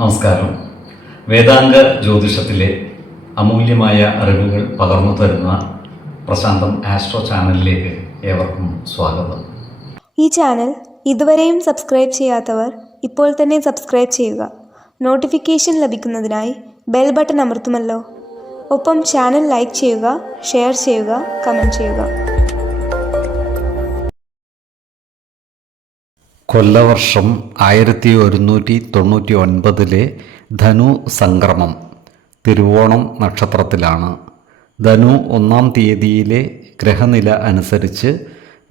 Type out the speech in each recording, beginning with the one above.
നമസ്കാരം. വേദാംഗ ജ്യോതിഷത്തിലെ അമൂല്യമായ അറിവുകൾ പകർന്നു തരുന്ന പ്രശാന്തം ആസ്ട്രോ ചാനലിലേക്ക് ഏവർക്കും സ്വാഗതം. ഈ ചാനൽ ഇതുവരെയും സബ്സ്ക്രൈബ് ചെയ്യാത്തവർ ഇപ്പോൾ തന്നെ സബ്സ്ക്രൈബ് ചെയ്യുക. നോട്ടിഫിക്കേഷൻ ലഭിക്കുന്നതിനായി ബെൽ ബട്ടൺ അമർത്തുമല്ലോ. ഒപ്പം ചാനൽ ലൈക്ക് ചെയ്യുക, ഷെയർ ചെയ്യുക, കമൻറ്റ് ചെയ്യുക. കൊല്ലവർഷം 1199 ധനു സംക്രമം തിരുവോണം നക്ഷത്രത്തിലാണ്. ധനു 1-ാം തീയതിയിലെ ഗ്രഹനില അനുസരിച്ച്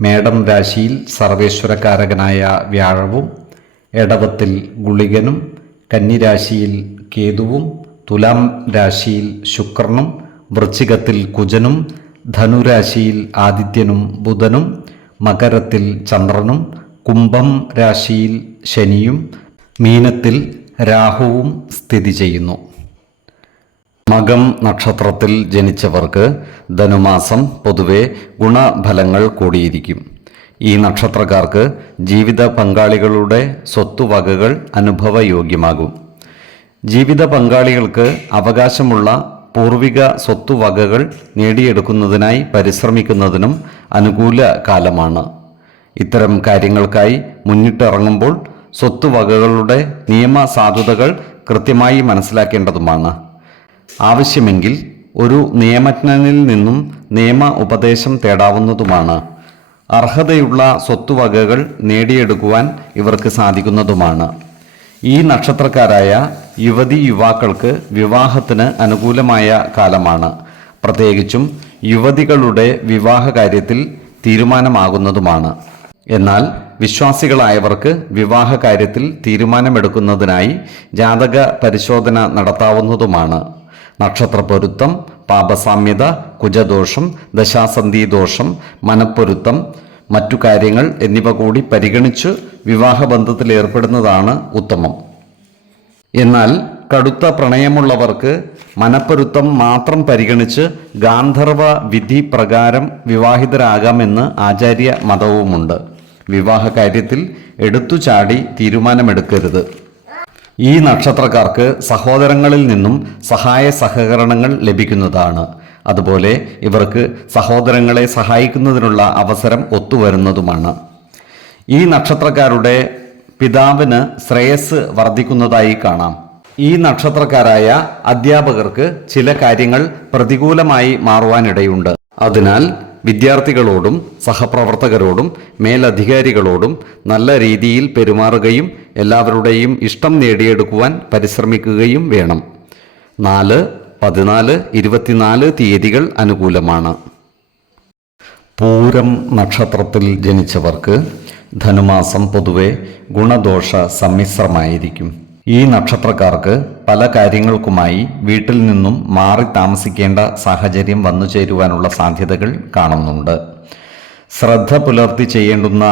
മേടം രാശിയിൽ സർവേശ്വരകാരകനായ വ്യാഴവും, എടവത്തിൽ ഗുളികനും, കന്നിരാശിയിൽ കേതുവും, തുലാം രാശിയിൽ ശുക്രനും, വൃശ്ചികത്തിൽ കുജനും, ധനുരാശിയിൽ ആദിത്യനും ബുധനും, മകരത്തിൽ ചന്ദ്രനും, കുംഭം രാശിയിൽ ശനിയും, മീനത്തിൽ രാഹുവും സ്ഥിതി ചെയ്യുന്നു. മകം നക്ഷത്രത്തിൽ ജനിച്ചവർക്ക് ധനുമാസം പൊതുവെ ഗുണഫലങ്ങൾ കൂടിയിരിക്കും. ഈ നക്ഷത്രക്കാർക്ക് ജീവിത പങ്കാളികളുടെ സ്വത്തുവകകൾ അനുഭവയോഗ്യമാകും. ജീവിത പങ്കാളികൾക്ക് അവകാശമുള്ള പൂർവിക സ്വത്തുവകകൾ നേടിയെടുക്കുന്നതിനായി പരിശ്രമിക്കുന്നതിനും അനുകൂല കാലമാണ്. ഇത്തരം കാര്യങ്ങൾക്കായി മുന്നിട്ടിറങ്ങുമ്പോൾ സ്വത്തുവകകളുടെ നിയമസാധുതകൾ കൃത്യമായി മനസ്സിലാക്കേണ്ടതുമാണ്. ആവശ്യമെങ്കിൽ ഒരു നിയമജ്ഞനിൽ നിന്നും നിയമ ഉപദേശം തേടാവുന്നതുമാണ്. അർഹതയുള്ള സ്വത്തുവകകൾ നേടിയെടുക്കുവാൻ ഇവർക്ക് സാധിക്കുന്നതുമാണ്. ഈ നക്ഷത്രക്കാരായ യുവതി യുവാക്കൾക്ക് വിവാഹത്തിന് അനുകൂലമായ കാലമാണ്. പ്രത്യേകിച്ചും യുവതികളുടെ വിവാഹ കാര്യത്തിൽ തീരുമാനമാകുന്നതുമാണ്. എന്നാൽ വിശ്വാസികളായവർക്ക് വിവാഹ കാര്യത്തിൽ തീരുമാനമെടുക്കുന്നതിനായി ജാതക പരിശോധന നടത്താവുന്നതുമാണ്. നക്ഷത്രപ്പൊരുത്തം, പാപസാമ്യത, കുജദോഷം, ദശാസന്ധി ദോഷം, മനപ്പൊരുത്തം, മറ്റു കാര്യങ്ങൾ എന്നിവ കൂടി പരിഗണിച്ച് വിവാഹബന്ധത്തിൽ ഏർപ്പെടുന്നതാണ് ഉത്തമം. എന്നാൽ കടുത്ത പ്രണയമുള്ളവർക്ക് മനപ്പൊരുത്തം മാത്രം പരിഗണിച്ച് ഗാന്ധർവ വിധി പ്രകാരം വിവാഹിതരാകാമെന്ന് ആചാര്യ മതവുമുണ്ട്. വിവാഹ കാര്യത്തിൽ എടുത്തുചാടി തീരുമാനമെടുക്കരുത്. ഈ നക്ഷത്രക്കാർക്ക് സഹോദരങ്ങളിൽ നിന്നും സഹായ സഹകരണങ്ങൾ ലഭിക്കുന്നതാണ്. അതുപോലെ ഇവർക്ക് സഹോദരങ്ങളെ സഹായിക്കുന്നതിനുള്ള അവസരം ഒത്തുവരുന്നതുമാണ്. ഈ നക്ഷത്രക്കാരുടെ പിതാവിന് ശ്രേയസ് വർദ്ധിക്കുന്നതായി കാണാം. ഈ നക്ഷത്രക്കാരായ അധ്യാപകർക്ക് ചില കാര്യങ്ങൾ പ്രതികൂലമായി മാറുവാനിടയുണ്ട്. അതിനാൽ വിദ്യാർത്ഥികളോടും സഹപ്രവർത്തകരോടും മേലധികാരികളോടും നല്ല രീതിയിൽ പെരുമാറുകയും എല്ലാവരുടെയും ഇഷ്ടം നേടിയെടുക്കുവാൻ പരിശ്രമിക്കുകയും വേണം. 4, 14, 24 തീയതികൾ അനുകൂലമാണ്. പൂരം നക്ഷത്രത്തിൽ ജനിച്ചവർക്ക് ധനുമാസം പൊതുവെ ഗുണദോഷ സമ്മിശ്രമായിരിക്കും. ഈ നക്ഷത്രക്കാർക്ക് പല കാര്യങ്ങൾക്കുമായി വീട്ടിൽ നിന്നും മാറി താമസിക്കേണ്ട സാഹചര്യം വന്നു ചേരുവാനുള്ള സാധ്യതകൾ കാണുന്നുണ്ട്. ശ്രദ്ധ പുലർത്തി ചെയ്യേണ്ടുന്ന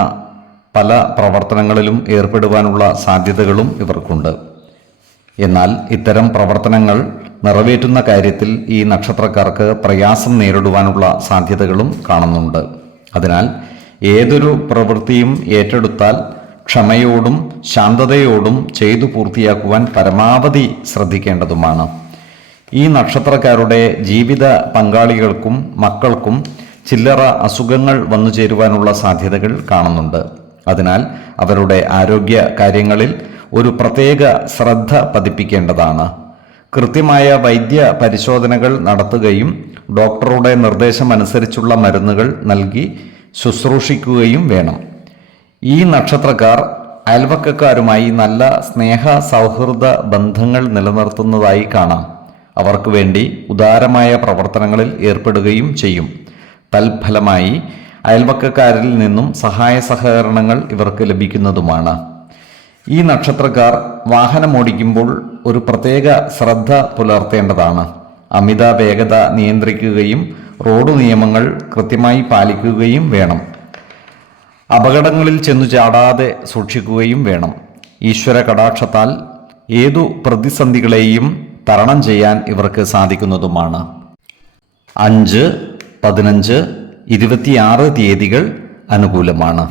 പല പ്രവർത്തനങ്ങളിലും ഏർപ്പെടുവാനുള്ള സാധ്യതകളും ഇവർക്കുണ്ട്. എന്നാൽ ഇത്തരം പ്രവർത്തനങ്ങൾ നിറവേറ്റുന്ന കാര്യത്തിൽ ഈ നക്ഷത്രക്കാർക്ക് പ്രയാസം നേരിടുവാനുള്ള സാധ്യതകളും കാണുന്നുണ്ട്. അതിനാൽ ഏതൊരു പ്രവൃത്തിയും ഏറ്റെടുത്താൽ ക്ഷമയോടും ശാന്തതയോടും ചെയ്തു പൂർത്തിയാക്കുവാൻ പരമാവധി ശ്രദ്ധിക്കേണ്ടതുമാണ്. ഈ നക്ഷത്രക്കാരുടെ ജീവിത പങ്കാളികൾക്കും മക്കൾക്കും ചില്ലറ അസുഖങ്ങൾ വന്നു ചേരുവാനുള്ള സാധ്യതകൾ കാണുന്നുണ്ട്. അതിനാൽ അവരുടെ ആരോഗ്യ കാര്യങ്ങളിൽ ഒരു പ്രത്യേക ശ്രദ്ധ പതിപ്പിക്കേണ്ടതാണ്. കൃത്യമായ വൈദ്യ പരിശോധനകൾ നടത്തുകയും ഡോക്ടറുടെ നിർദ്ദേശമനുസരിച്ചുള്ള മരുന്നുകൾ നൽകി ശുശ്രൂഷിക്കുകയും വേണം. ഈ നക്ഷത്രക്കാർ അയൽവക്കക്കാരുമായി നല്ല സ്നേഹ സൗഹൃദ ബന്ധങ്ങൾ നിലനിർത്തുന്നതായി കാണാം. അവർക്ക് വേണ്ടി ഉദാരമായ പ്രവർത്തനങ്ങളിൽ ഏർപ്പെടുകയും ചെയ്യും. തൽഫലമായി അയൽവക്കക്കാരിൽ നിന്നും സഹായ സഹകരണങ്ങൾ ഇവർക്ക് ലഭിക്കുന്നതുമാണ്. ഈ നക്ഷത്രക്കാർ വാഹനമോടിക്കുമ്പോൾ ഒരു പ്രത്യേക ശ്രദ്ധ പുലർത്തേണ്ടതാണ്. അമിത വേഗത നിയന്ത്രിക്കുകയും റോഡ് നിയമങ്ങൾ കൃത്യമായി പാലിക്കുകയും വേണം. അപകടങ്ങളിൽ ചെന്നു ചാടാതെ സൂക്ഷിക്കുകയും വേണം. ഈശ്വര കടാക്ഷത്താൽ ഏതു പ്രതിസന്ധികളെയും തരണം ചെയ്യാൻ ഇവർക്ക് സാധിക്കുന്നതുമാണ്. 5, 15, 26 തീയതികൾ അനുകൂലമാണ്.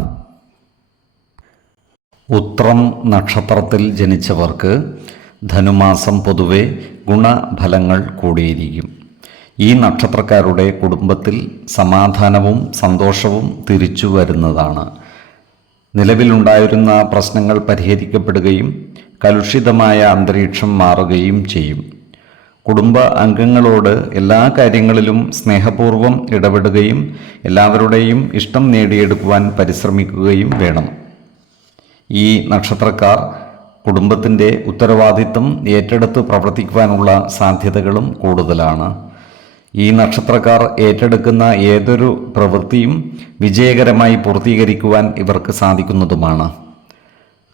ഉത്രം നക്ഷത്രത്തിൽ ജനിച്ചവർക്ക് ധനുമാസം പൊതുവെ ഗുണഫലങ്ങൾ കൂടിയിരിക്കും. ഈ നക്ഷത്രക്കാരുടെ കുടുംബത്തിൽ സമാധാനവും സന്തോഷവും തിരിച്ചു വരുന്നതാണ്. നിലവിലുണ്ടായിരുന്ന പ്രശ്നങ്ങൾ പരിഹരിക്കപ്പെടുകയും കലുഷിതമായ അന്തരീക്ഷം മാറുകയും ചെയ്യും. കുടുംബ അംഗങ്ങളോട് എല്ലാ കാര്യങ്ങളിലും സ്നേഹപൂർവ്വം ഇടപെടുകയും എല്ലാവരുടെയും ഇഷ്ടം നേടിയെടുക്കുവാൻ പരിശ്രമിക്കുകയും വേണം. ഈ നക്ഷത്രക്കാർ കുടുംബത്തിൻ്റെ ഉത്തരവാദിത്വം ഏറ്റെടുത്ത് പ്രവർത്തിക്കുവാനുള്ള സാധ്യതകളും കൂടുതലാണ്. ഈ നക്ഷത്രക്കാർ ഏറ്റെടുക്കുന്ന ഏതൊരു പ്രവൃത്തിയും വിജയകരമായി പൂർത്തീകരിക്കുവാൻ ഇവർക്ക് സാധിക്കുന്നതുമാണ്.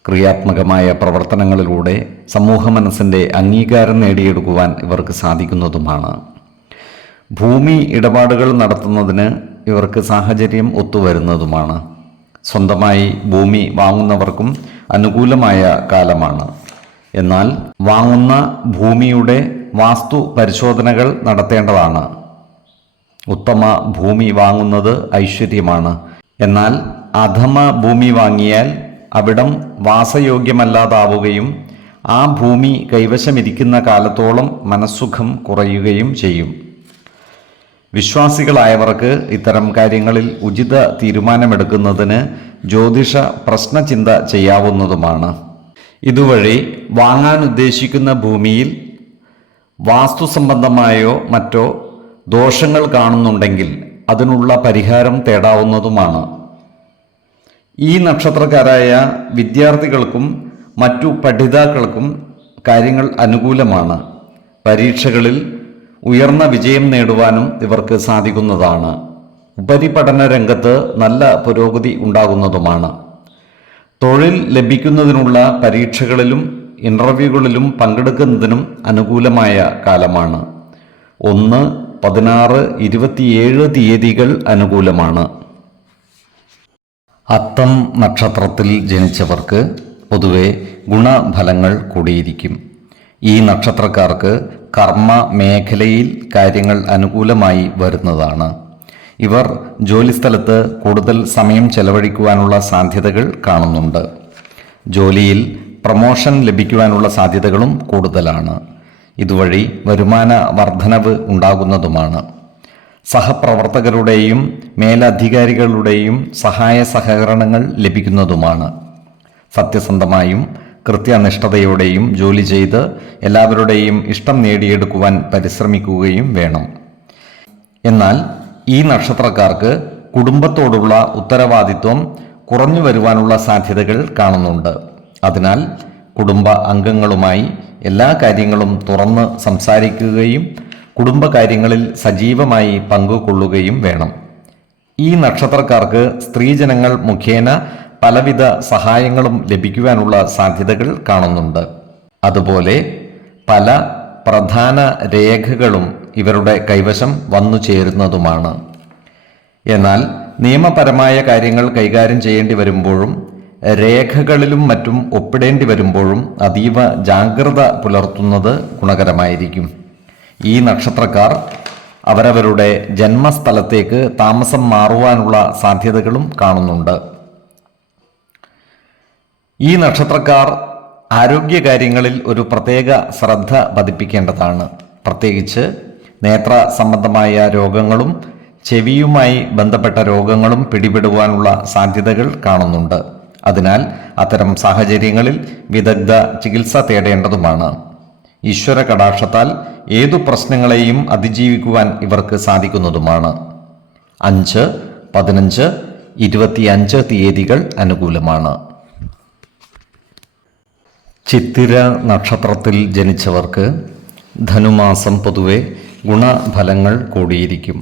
ക്രിയാത്മകമായ പ്രവർത്തനങ്ങളിലൂടെ സമൂഹ മനസ്സിൻ്റെ അംഗീകാരം നേടിയെടുക്കുവാൻ ഇവർക്ക് സാധിക്കുന്നതുമാണ്. ഭൂമി ഇടപാടുകൾ നടത്തുന്നതിന് ഇവർക്ക് സാഹചര്യം ഒത്തുവരുന്നതുമാണ്. സ്വന്തമായി ഭൂമി വാങ്ങുന്നവർക്കും അനുകൂലമായ കാലമാണ്. എന്നാൽ വാങ്ങുന്ന ഭൂമിയുടെ വാസ്തു പരിശോധനകൾ നടത്തേണ്ടതാണ്. ഉത്തമ ഭൂമി വാങ്ങുന്നത് ഐശ്വര്യമാണ്. എന്നാൽ അധമ ഭൂമി വാങ്ങിയാൽ അവിടം വാസയോഗ്യമല്ലാതാവുകയും ആ ഭൂമി കൈവശമിരിക്കുന്ന കാലത്തോളം മനസ്സുഖം കുറയുകയും ചെയ്യും. വിശ്വാസികളായവർക്ക് ഇത്തരം കാര്യങ്ങളിൽ ഉചിത തീരുമാനമെടുക്കുന്നതിന് ജ്യോതിഷ പ്രശ്നചിന്ത ചെയ്യാവുന്നതുമാണ്. ഇതുവഴി വാങ്ങാൻ ഉദ്ദേശിക്കുന്ന ഭൂമിയിൽ വാസ്തു സംബന്ധമായോ മറ്റോ ദോഷങ്ങൾ കാണുന്നുണ്ടെങ്കിൽ അതിനുള്ള പരിഹാരം തേടാവുന്നതുമാണ്. ഈ നക്ഷത്രക്കാരായ വിദ്യാർത്ഥികൾക്കും മറ്റു പഠിതാക്കൾക്കും കാര്യങ്ങൾ അനുകൂലമാണ്. പരീക്ഷകളിൽ ഉയർന്ന വിജയം നേടുവാനും ഇവർക്ക് സാധിക്കുന്നതാണ്. ഉപരിപഠന രംഗത്ത് നല്ല പുരോഗതി ഉണ്ടാകുന്നതുമാണ്. തൊഴിൽ ലഭിക്കുന്നതിനുള്ള പരീക്ഷകളിലും ഇൻ്റർവ്യൂകളിലും പങ്കെടുക്കുന്നതിനും അനുകൂലമായ കാലമാണ്. 1, 16, 27 തീയതികൾ അനുകൂലമാണ്. അത്തം നക്ഷത്രത്തിൽ ജനിച്ചവർക്ക് പൊതുവെ ഗുണഫലങ്ങൾ കൂടിയിരിക്കും. ഈ നക്ഷത്രക്കാർക്ക് കർമ്മ മേഖലയിൽ കാര്യങ്ങൾ അനുകൂലമായി വരുന്നതാണ്. ഇവർ ജോലിസ്ഥലത്ത് കൂടുതൽ സമയം ചെലവഴിക്കുവാനുള്ള സാധ്യതകൾ കാണുന്നുണ്ട്. ജോലിയിൽ പ്രമോഷൻ ലഭിക്കുവാനുള്ള സാധ്യതകളും കൂടുതലാണ്. ഇതുവഴി വരുമാന വർധനവ് ഉണ്ടാകുന്നതുമാണ്. സഹപ്രവർത്തകരുടെയും മേലധികാരികളുടെയും സഹായ സഹകരണങ്ങൾ ലഭിക്കുന്നതുമാണ്. സത്യസന്ധമായും കൃത്യനിഷ്ഠതയോടെയും ജോലി ചെയ്ത് എല്ലാവരുടെയും ഇഷ്ടം നേടിയെടുക്കുവാൻ പരിശ്രമിക്കുകയും വേണം. എന്നാൽ ഈ നക്ഷത്രക്കാർക്ക് കുടുംബത്തോടുള്ള ഉത്തരവാദിത്വം കുറഞ്ഞു വരുവാനുള്ള സാധ്യതകൾ കാണുന്നുണ്ട്. അതിനാൽ കുടുംബ അംഗങ്ങളുമായി എല്ലാ കാര്യങ്ങളും തുറന്ന് സംസാരിക്കുകയും കുടുംബകാര്യങ്ങളിൽ സജീവമായി പങ്കുകൊള്ളുകയും വേണം. ഈ നക്ഷത്രക്കാർക്ക് സ്ത്രീജനങ്ങൾ മുഖേന പലവിധ സഹായങ്ങളും ലഭിക്കുവാനുള്ള സാധ്യതകൾ കാണുന്നുണ്ട്. അതുപോലെ പല പ്രധാന രേഖകളും ഇവരുടെ കൈവശം വന്നു ചേരുന്നതുമാണ്. എന്നാൽ നിയമപരമായ കാര്യങ്ങൾ കൈകാര്യം ചെയ്യേണ്ടി വരുമ്പോഴും രേഖകളിലും മറ്റും ഒപ്പിടേണ്ടി വരുമ്പോഴും അതീവ ജാഗ്രത പുലർത്തുന്നത് ഗുണകരമായിരിക്കും. ഈ നക്ഷത്രക്കാർ അവരവരുടെ ജന്മസ്ഥലത്തേക്ക് താമസം മാറുവാനുള്ള സാധ്യതകളും കാണുന്നുണ്ട്. ഈ നക്ഷത്രക്കാർ ആരോഗ്യകാര്യങ്ങളിൽ ഒരു പ്രത്യേക ശ്രദ്ധ പതിപ്പിക്കേണ്ടതാണ്. പ്രത്യേകിച്ച് നേത്ര സംബന്ധമായ രോഗങ്ങളും ചെവിയുമായി ബന്ധപ്പെട്ട രോഗങ്ങളും പിടിപെടുവാനുള്ള സാധ്യതകൾ കാണുന്നുണ്ട്. അതിനാൽ അത്തരം സാഹചര്യങ്ങളിൽ വിദഗ്ധ ചികിത്സ തേടേണ്ടതുമാണ്. ഈശ്വര കടാക്ഷത്താൽ ഏതു പ്രശ്നങ്ങളെയും അതിജീവിക്കുവാൻ ഇവർക്ക് സാധിക്കുന്നതുമാണ്. 5, 15, 25 തീയതികൾ അനുകൂലമാണ്. ചിത്തിര നക്ഷത്രത്തിൽ ജനിച്ചവർക്ക് ധനുമാസം പൊതുവെ ഗുണഫലങ്ങൾ കൂടിയിരിക്കും.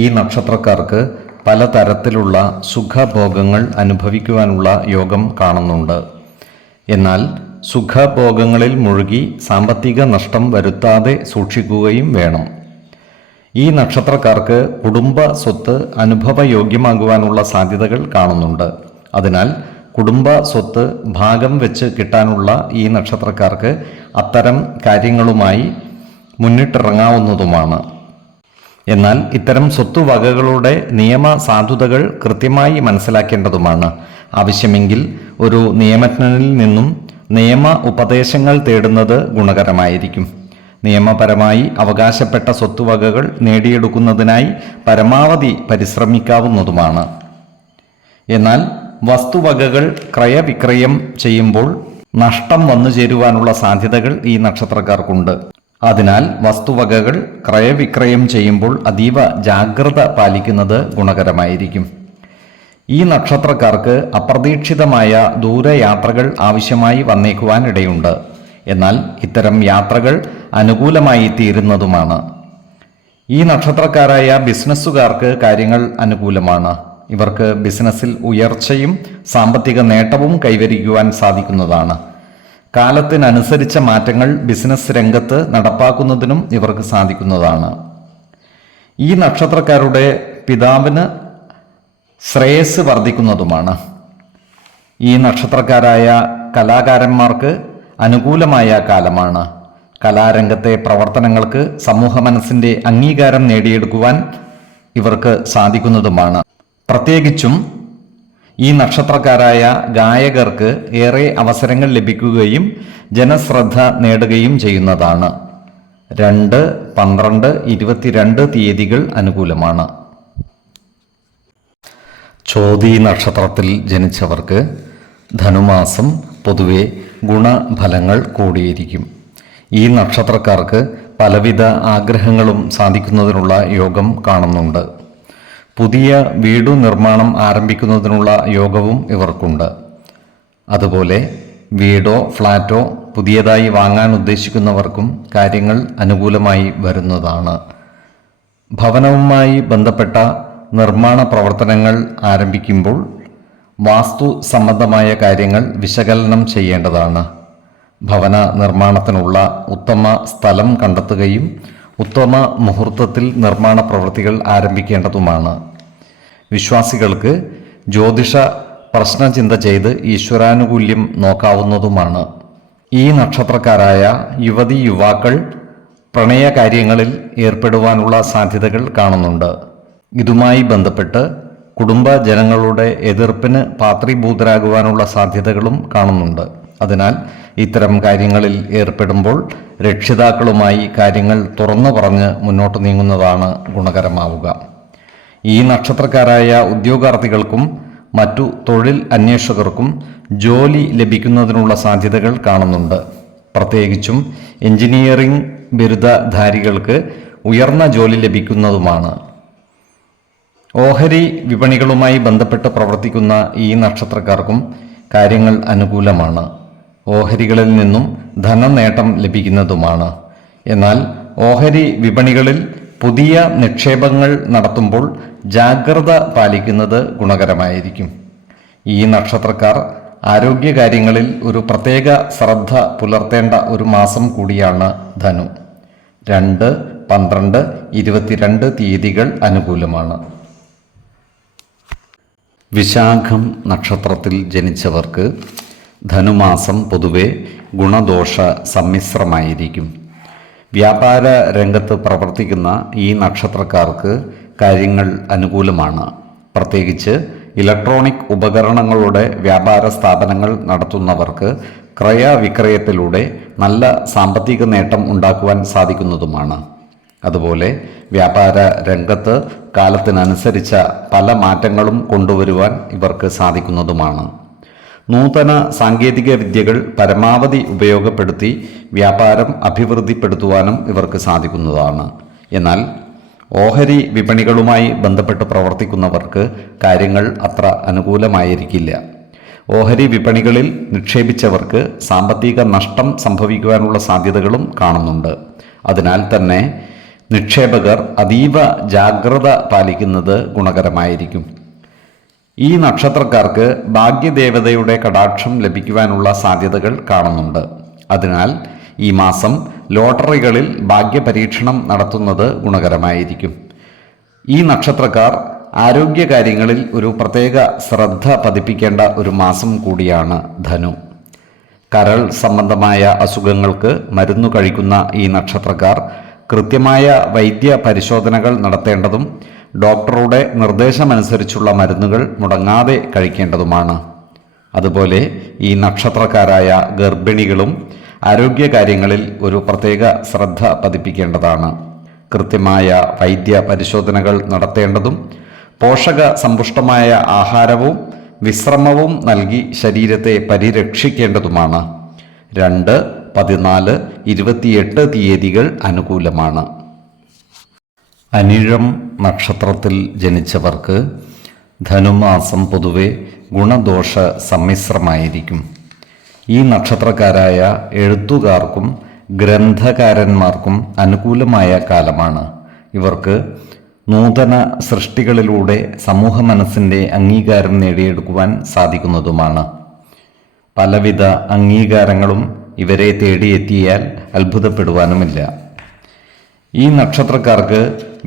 ഈ നക്ഷത്രക്കാർക്ക് പലതരത്തിലുള്ള സുഖഭോഗങ്ങൾ അനുഭവിക്കുവാനുള്ള യോഗം കാണുന്നുണ്ട്. എന്നാൽ സുഖഭോഗങ്ങളിൽ മുഴുകി സാമ്പത്തിക നഷ്ടം വരുത്താതെ സൂക്ഷിക്കുകയും വേണം. ഈ നക്ഷത്രക്കാർക്ക് കുടുംബ സ്വത്ത് അനുഭവയോഗ്യമാകുവാനുള്ള സാധ്യതകൾ കാണുന്നുണ്ട്. അതിനാൽ കുടുംബ സ്വത്ത് ഭാഗം വെച്ച് കിട്ടാനുള്ള ഈ നക്ഷത്രക്കാർക്ക് അത്തരം കാര്യങ്ങളുമായി മുന്നിട്ടിറങ്ങാവുന്നതുമാണ്. എന്നാൽ ഇത്തരം സ്വത്തുവകകളുടെ നിയമ സാധുതകൾ കൃത്യമായി മനസ്സിലാക്കേണ്ടതുമാണ്. ആവശ്യമെങ്കിൽ ഒരു നിയമജ്ഞനിൽ നിന്നും നിയമ ഉപദേശങ്ങൾ തേടുന്നത് ഗുണകരമായിരിക്കും. നിയമപരമായി അവകാശപ്പെട്ട സ്വത്തുവകകൾ നേടിയെടുക്കുന്നതിനായി പരമാവധി പരിശ്രമിക്കാവുന്നതുമാണ്. എന്നാൽ വസ്തുവകകൾ ക്രയവിക്രയം ചെയ്യുമ്പോൾ നഷ്ടം വന്നു ചേരുവാനുള്ള സാധ്യതകൾ ഈ നക്ഷത്രക്കാർക്കുണ്ട്. അതിനാൽ വസ്തുവകകൾ ക്രയവിക്രയം ചെയ്യുമ്പോൾ അതീവ ജാഗ്രത പാലിക്കുന്നത് ഗുണകരമായിരിക്കും. ഈ നക്ഷത്രക്കാർക്ക് അപ്രതീക്ഷിതമായ ദൂരയാത്രകൾ ആവശ്യമായി വന്നേക്കുവാൻ ഇടയുണ്ട്. എന്നാൽ ഇത്തരം യാത്രകൾ അനുകൂലമായി തീരുന്നതുമാണ്. ഈ നക്ഷത്രക്കാരായ ബിസിനസ്സുകാർക്ക് കാര്യങ്ങൾ അനുകൂലമാണ്. ഇവർക്ക് ബിസിനസ്സിൽ ഉയർച്ചയും സാമ്പത്തിക നേട്ടവും കൈവരിക്കുവാൻ സാധിക്കുന്നതാണ്. കാലത്തിനനുസരിച്ച മാറ്റങ്ങൾ ബിസിനസ് രംഗത്ത് നടപ്പാക്കുന്നതിനും ഇവർക്ക് സാധിക്കുന്നതാണ്. ഈ നക്ഷത്രക്കാരുടെ പിതാവിന് ശ്രേയസ് വർദ്ധിക്കുന്നതുമാണ്. ഈ നക്ഷത്രക്കാരായ കലാകാരന്മാർക്ക് അനുകൂലമായ കാലമാണ്. കലാരംഗത്തെ പ്രവർത്തനങ്ങൾക്ക് സമൂഹ മനസ്സിൻ്റെ അംഗീകാരം നേടിയെടുക്കുവാൻ ഇവർക്ക് സാധിക്കുന്നതുമാണ്. പ്രത്യേകിച്ചും ഈ നക്ഷത്രക്കാരായ ഗായകർക്ക് ഏറെ അവസരങ്ങൾ ലഭിക്കുകയും ജനശ്രദ്ധ നേടുകയും ചെയ്യുന്നതാണ്. 2, 12, 22 തീയതികൾ അനുകൂലമാണ്. ചോതി നക്ഷത്രത്തിൽ ജനിച്ചവർക്ക് ധനുമാസം പൊതുവെ ഗുണഫലങ്ങൾ കൂടിയിരിക്കും. ഈ നക്ഷത്രക്കാർക്ക് പലവിധ ആഗ്രഹങ്ങളും സാധിക്കുന്നതിനുള്ള യോഗം കാണുന്നുണ്ട്. പുതിയ വീടു നിർമ്മാണം ആരംഭിക്കുന്നതിനുള്ള യോഗവും ഇവർക്കുണ്ട്. അതുപോലെ വീടോ ഫ്ലാറ്റോ പുതിയതായി വാങ്ങാൻ ഉദ്ദേശിക്കുന്നവർക്കും കാര്യങ്ങൾ അനുകൂലമായി വരുന്നതാണ്. ഭവനവുമായി ബന്ധപ്പെട്ട നിർമ്മാണ പ്രവർത്തനങ്ങൾ ആരംഭിക്കുമ്പോൾ വാസ്തു സംബന്ധമായ കാര്യങ്ങൾ വിശകലനം ചെയ്യേണ്ടതാണ്. ഭവന നിർമ്മാണത്തിനുള്ള ഉത്തമ സ്ഥലം കണ്ടെത്തുകയും ഉത്തമ മുഹൂർത്തത്തിൽ നിർമ്മാണ പ്രവൃത്തികൾ ആരംഭിക്കേണ്ടതുമാണ്. വിശ്വാസികൾക്ക് ജ്യോതിഷ പ്രശ്നചിന്ത ചെയ്ത് ഈശ്വരാനുകൂല്യം നോക്കാവുന്നതുമാണ്. ഈ നക്ഷത്രക്കാരായ യുവതി യുവാക്കൾ പ്രണയകാര്യങ്ങളിൽ ഏർപ്പെടുവാനുള്ള സാധ്യതകൾ കാണുന്നുണ്ട്. ഇതുമായി ബന്ധപ്പെട്ട് കുടുംബജനങ്ങളുടെ എതിർപ്പിന് പാത്രീഭൂതരാകുവാനുള്ള സാധ്യതകളും കാണുന്നുണ്ട്. അതിനാൽ ഇത്തരം കാര്യങ്ങളിൽ ഏർപ്പെടുമ്പോൾ രക്ഷിതാക്കളുമായി കാര്യങ്ങൾ തുറന്നു പറഞ്ഞ് മുന്നോട്ട് നീങ്ങുന്നതാണ് ഗുണകരമാവുക. ഈ നക്ഷത്രക്കാരായ ഉദ്യോഗാർത്ഥികൾക്കും മറ്റു തൊഴിൽ അന്വേഷകർക്കും ജോലി ലഭിക്കുന്നതിനുള്ള സാധ്യതകൾ കാണുന്നുണ്ട്. പ്രത്യേകിച്ചും എഞ്ചിനീയറിംഗ് ബിരുദധാരികൾക്ക് ഉയർന്ന ജോലി ലഭിക്കുന്നതുമാണ്. ഓഹരി വിപണികളുമായി ബന്ധപ്പെട്ട് പ്രവർത്തിക്കുന്ന ഈ നക്ഷത്രക്കാർക്കും കാര്യങ്ങൾ അനുകൂലമാണ്. ഓഹരികളിൽ നിന്നും ധനനേട്ടം ലഭിക്കുന്നതുമാണ്. എന്നാൽ ഓഹരി വിപണികളിൽ പുതിയ നിക്ഷേപങ്ങൾ നടത്തുമ്പോൾ ജാഗ്രത പാലിക്കുന്നത് ഗുണകരമായിരിക്കും. ഈ നക്ഷത്രക്കാർ ആരോഗ്യകാര്യങ്ങളിൽ ഒരു പ്രത്യേക ശ്രദ്ധ പുലർത്തേണ്ട ഒരു മാസം കൂടിയാണ് ധനു. 2, 12, 22 തീയതികൾ അനുകൂലമാണ്. വിശാഖം നക്ഷത്രത്തിൽ ജനിച്ചവർക്ക് ധനുമാസം പൊതുവെ ഗുണദോഷ സമ്മിശ്രമായിരിക്കും. വ്യാപാര രംഗത്ത് പ്രവർത്തിക്കുന്ന ഈ നക്ഷത്രക്കാർക്ക് കാര്യങ്ങൾ അനുകൂലമാണ്. പ്രത്യേകിച്ച് ഇലക്ട്രോണിക് ഉപകരണങ്ങളുടെ വ്യാപാര സ്ഥാപനങ്ങൾ നടത്തുന്നവർക്ക് ക്രയവിക്രയത്തിലൂടെ നല്ല സാമ്പത്തിക നേട്ടം ഉണ്ടാക്കുവാൻ സാധിക്കുന്നതുമാണ്. അതുപോലെ വ്യാപാര രംഗത്ത് കാലത്തിനനുസരിച്ച പല മാറ്റങ്ങളും കൊണ്ടുവരുവാൻ ഇവർക്ക് സാധിക്കുന്നതുമാണ്. നൂതന സാങ്കേതിക വിദ്യകൾ പരമാവധി ഉപയോഗപ്പെടുത്തി വ്യാപാരം അഭിവൃദ്ധിപ്പെടുത്തുവാനും ഇവർക്ക് സാധിക്കുന്നതാണ്. എന്നാൽ ഓഹരി വിപണികളുമായി ബന്ധപ്പെട്ട് പ്രവർത്തിക്കുന്നവർക്ക് കാര്യങ്ങൾ അത്ര അനുകൂലമായിരിക്കില്ല. ഓഹരി വിപണികളിൽ നിക്ഷേപിച്ചവർക്ക് സാമ്പത്തിക നഷ്ടം സംഭവിക്കുവാനുള്ള സാധ്യതകളും കാണുന്നുണ്ട്. അതിനാൽ തന്നെ നിക്ഷേപകർ അതീവ ജാഗ്രത പാലിക്കുന്നത് ഗുണകരമായിരിക്കും. ഈ നക്ഷത്രക്കാർക്ക് ഭാഗ്യദേവതയുടെ കടാക്ഷം ലഭിക്കുവാനുള്ള സാധ്യതകൾ കാണുന്നുണ്ട്. അതിനാൽ ഈ മാസം ലോട്ടറികളിൽ ഭാഗ്യപരീക്ഷണം നടത്തുന്നത് ഗുണകരമായിരിക്കും. ഈ നക്ഷത്രക്കാർ ആരോഗ്യകാര്യങ്ങളിൽ ഒരു പ്രത്യേക ശ്രദ്ധ പതിപ്പിക്കേണ്ട ഒരു മാസം കൂടിയാണ് ധനു. കരൾ സംബന്ധമായ അസുഖങ്ങൾക്ക് മരുന്നു കഴിക്കുന്ന ഈ നക്ഷത്രക്കാർ കൃത്യമായ വൈദ്യ പരിശോധനകൾ നടത്തേണ്ടതും ഡോക്ടറുടെ നിർദ്ദേശമനുസരിച്ചുള്ള മരുന്നുകൾ മുടങ്ങാതെ കഴിക്കേണ്ടതുമാണ്. അതുപോലെ ഈ നക്ഷത്രക്കാരായ ഗർഭിണികളും ആരോഗ്യകാര്യങ്ങളിൽ ഒരു പ്രത്യേക ശ്രദ്ധ പതിപ്പിക്കേണ്ടതാണ്. കൃത്യമായ വൈദ്യ പരിശോധനകൾ നടത്തേണ്ടതും പോഷക സമ്പുഷ്ടമായ ആഹാരവും വിശ്രമവും നൽകി ശരീരത്തെ പരിരക്ഷിക്കേണ്ടതുമാണ്. 2, 14, 28 തീയതികൾ അനുകൂലമാണ്. അനിഴം നക്ഷത്രത്തിൽ ജനിച്ചവർക്ക് ധനുമാസം പൊതുവെ ഗുണദോഷ സമ്മിശ്രമായിരിക്കും. ഈ നക്ഷത്രക്കാരായ എഴുത്തുകാർക്കും ഗ്രന്ഥകാരന്മാർക്കും അനുകൂലമായ കാലമാണ്. ഇവർക്ക് നൂതന സൃഷ്ടികളിലൂടെ സമൂഹ മനസ്സിൻ്റെ അംഗീകാരം നേടിയെടുക്കുവാൻ സാധിക്കുന്നതുമാണ്. പലവിധ അംഗീകാരങ്ങളും ഇവരെ തേടിയെത്തിയാൽ അത്ഭുതപ്പെടുവാനുമില്ല. ഈ നക്ഷത്രക്കാർക്ക്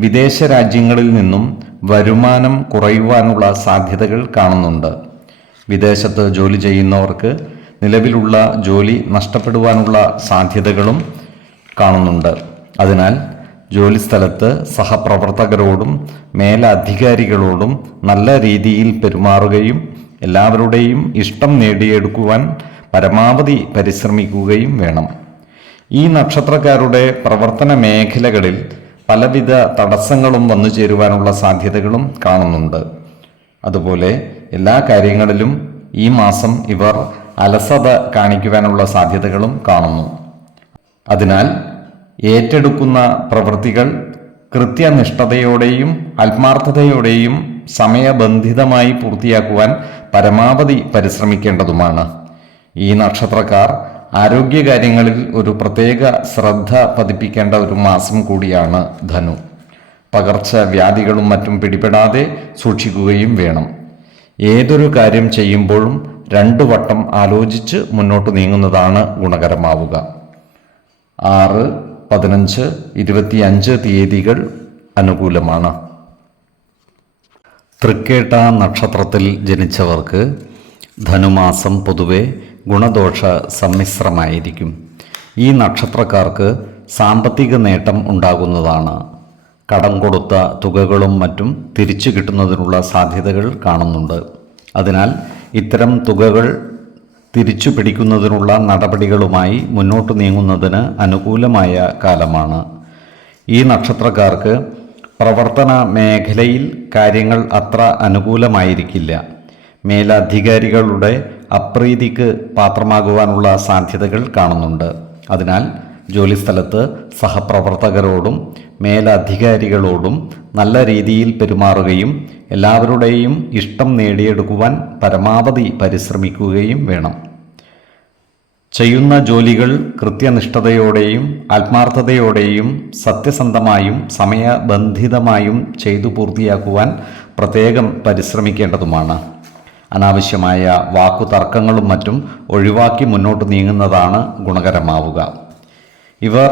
വിദേശ രാജ്യങ്ങളിൽ നിന്നും വരുമാനം കുറയുവാനുള്ള സാധ്യതകൾ കാണുന്നുണ്ട്. വിദേശത്ത് ജോലി ചെയ്യുന്നവർക്ക് നിലവിലുള്ള ജോലി നഷ്ടപ്പെടുവാനുള്ള സാധ്യതകളും കാണുന്നുണ്ട്. അതിനാൽ ജോലിസ്ഥലത്ത് സഹപ്രവർത്തകരോടും മേലധികാരികളോടും നല്ല രീതിയിൽ പെരുമാറുകയും എല്ലാവരുടെയും ഇഷ്ടം നേടിയെടുക്കുവാൻ പരമാവധി പരിശ്രമിക്കുകയും വേണം. ഈ നക്ഷത്രക്കാരുടെ പ്രവർത്തന മേഖലകളിൽ പലവിധ തടസ്സങ്ങളും വന്നു ചേരുവാനുള്ള സാധ്യതകളും കാണുന്നുണ്ട്. അതുപോലെ എല്ലാ കാര്യങ്ങളിലും ഈ മാസം ഇവർ അലസത കാണിക്കുവാനുള്ള സാധ്യതകളും കാണുന്നു. അതിനാൽ ഏറ്റെടുക്കുന്ന പ്രവൃത്തികൾ കൃത്യനിഷ്ഠതയോടെയും ആത്മാർത്ഥതയോടെയും സമയബന്ധിതമായി പൂർത്തിയാക്കുവാൻ പരമാവധി പരിശ്രമിക്കേണ്ടതുമാണ്. ഈ നക്ഷത്രക്കാർ ആരോഗ്യകാര്യങ്ങളിൽ ഒരു പ്രത്യേക ശ്രദ്ധ പതിപ്പിക്കേണ്ട ഒരു മാസം കൂടിയാണ് ധനു. പകർച്ചവ്യാധികളും മറ്റും പിടിപെടാതെ സൂക്ഷിക്കുകയും വേണം. ഏതൊരു കാര്യം ചെയ്യുമ്പോഴും 2 വട്ടം ആലോചിച്ച് മുന്നോട്ട് നീങ്ങുന്നതാണ് ഗുണകരമാവുക. 6, 15, 25 തീയതികൾ അനുകൂലമാണ്. തൃക്കേട്ട നക്ഷത്രത്തിൽ ജനിച്ചവർക്ക് ധനുമാസം പൊതുവെ ഗുണദോഷ സമ്മിശ്രമായിരിക്കും. ഈ നക്ഷത്രക്കാർക്ക് സാമ്പത്തിക നേട്ടം ഉണ്ടാകുന്നതാണ്. കടം കൊടുത്ത തുകകളും മറ്റും തിരിച്ചു കിട്ടുന്നതിനുള്ള സാധ്യതകൾ കാണുന്നുണ്ട്. അതിനാൽ ഇത്തരം തുകകൾ തിരിച്ചു പിടിക്കുന്നതിനുള്ള നടപടികളുമായി മുന്നോട്ട് നീങ്ങുന്നതിന് അനുകൂലമായ കാലമാണ്. ഈ നക്ഷത്രക്കാർക്ക് പ്രവർത്തന മേഖലയിൽ കാര്യങ്ങൾ അത്ര അനുകൂലമായിരിക്കില്ല. മേലധികാരികളുടെ അപ്രീതിക്ക് പാത്രമാകുവാനുള്ള സാധ്യതകൾ കാണുന്നുണ്ട്. അതിനാൽ ജോലിസ്ഥലത്ത് സഹപ്രവർത്തകരോടും മേലധികാരികളോടും നല്ല രീതിയിൽ പെരുമാറുകയും എല്ലാവരുടെയും ഇഷ്ടം നേടിയെടുക്കുവാൻ പരമാവധി പരിശ്രമിക്കുകയും വേണം. ചെയ്യുന്ന ജോലികൾ കൃത്യനിഷ്ഠതയോടെയും ആത്മാർത്ഥതയോടെയും സത്യസന്ധമായും സമയബന്ധിതമായും ചെയ്തു പൂർത്തിയാക്കുവാൻ പ്രത്യേകം പരിശ്രമിക്കേണ്ടതുമാണ്. അനാവശ്യമായ വാക്കുതർക്കങ്ങളും മറ്റും ഒഴിവാക്കി മുന്നോട്ട് നീങ്ങുന്നതാണ് ഗുണകരമാവുക. ഇവർ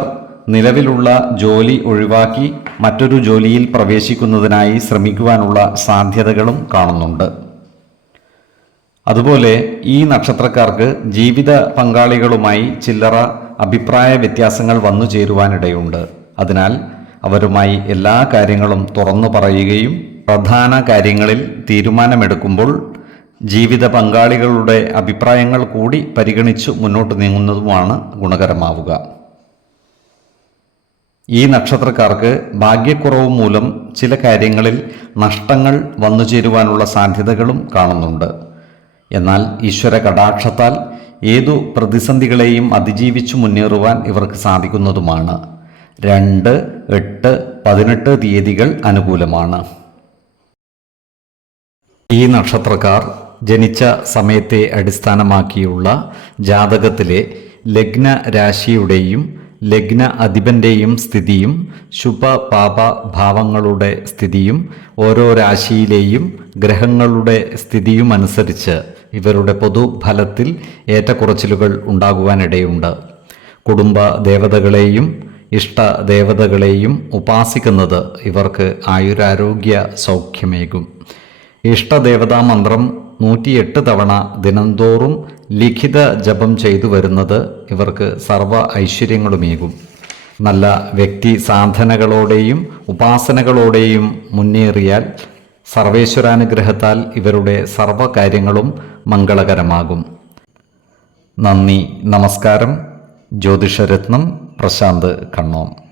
നിലവിലുള്ള ജോലി ഒഴിവാക്കി മറ്റൊരു ജോലിയിൽ പ്രവേശിക്കുന്നതിനായി ശ്രമിക്കുവാനുള്ള സാധ്യതകളും കാണുന്നുണ്ട്. അതുപോലെ ഈ നക്ഷത്രക്കാർക്ക് ജീവിത പങ്കാളികളുമായി ചില്ലറ അഭിപ്രായ വ്യത്യാസങ്ങൾ വന്നു ചേരുവാനിടയുണ്ട്. അതിനാൽ അവരുമായി എല്ലാ കാര്യങ്ങളും തുറന്നു പറയുകയും പ്രധാന കാര്യങ്ങളിൽ തീരുമാനമെടുക്കുമ്പോൾ ജീവിത പങ്കാളികളുടെ അഭിപ്രായങ്ങൾ കൂടി പരിഗണിച്ചു മുന്നോട്ട് നീങ്ങുന്നതുമാണ് ഗുണകരമാവുക. ഈ നക്ഷത്രക്കാർക്ക് ഭാഗ്യക്കുറവ് മൂലം ചില കാര്യങ്ങളിൽ നഷ്ടങ്ങൾ വന്നു ചേരുവാനുള്ള സാധ്യതകളും കാണുന്നുണ്ട്. എന്നാൽ ഈശ്വര കടാക്ഷത്താൽ ഏതു പ്രതിസന്ധികളെയും അതിജീവിച്ചു മുന്നേറുവാൻ ഇവർക്ക് സാധിക്കുന്നതുമാണ്. 2, 8, 18 തീയതികൾ അനുകൂലമാണ്. ഈ നക്ഷത്രക്കാർ ജനിച്ച സമയത്തെ അടിസ്ഥാനമാക്കിയുള്ള ജാതകത്തിലെ ലഗ്ന രാശിയുടെയും ലഗ്ന അധിപൻ്റെയും സ്ഥിതിയും ശുഭ പാപ ഭാവങ്ങളുടെ സ്ഥിതിയും ഓരോ രാശിയിലെയും ഗ്രഹങ്ങളുടെ സ്ഥിതിയും അനുസരിച്ച് ഇവരുടെ പൊതുഫലത്തിൽ ഏറ്റക്കുറച്ചിലുകൾ ഉണ്ടാകുവാനിടയുണ്ട്. കുടുംബ ദേവതകളെയും ഇഷ്ടദേവതകളെയും ഉപാസിക്കുന്നത് ഇവർക്ക് ആയുരാരോഗ്യ സൗഖ്യമേകും. ഇഷ്ടദേവതാ മന്ത്രം 108 തവണ ദിനംതോറും ലിഖിത ജപം ചെയ്തു വരുന്നത് ഇവർക്ക് സർവ ഐശ്വര്യങ്ങളുമേകും. നല്ല വ്യക്തി സാധനകളോടെയും ഉപാസനകളോടെയും മുന്നേറിയാൽ സർവേശ്വരാനുഗ്രഹത്താൽ ഇവരുടെ സർവ്വകാര്യങ്ങളും മംഗളകരമാകും. നന്ദി, നമസ്കാരം. ജ്യോതിഷരത്നം പ്രശാന്ത് കണ്ണോം.